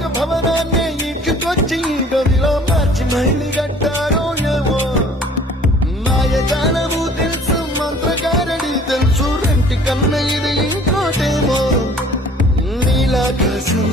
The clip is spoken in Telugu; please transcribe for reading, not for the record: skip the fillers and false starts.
ఒక భవనాన్ని ఇంటికొచ్చి గదిలో మార్చి మళ్ళీ కట్టారో ఏమో మాయజాలము తెలుసు మంత్రగారడి తెలుసు రెంటి కన్న ఇది ఇంకోటేమో నీలాకాశం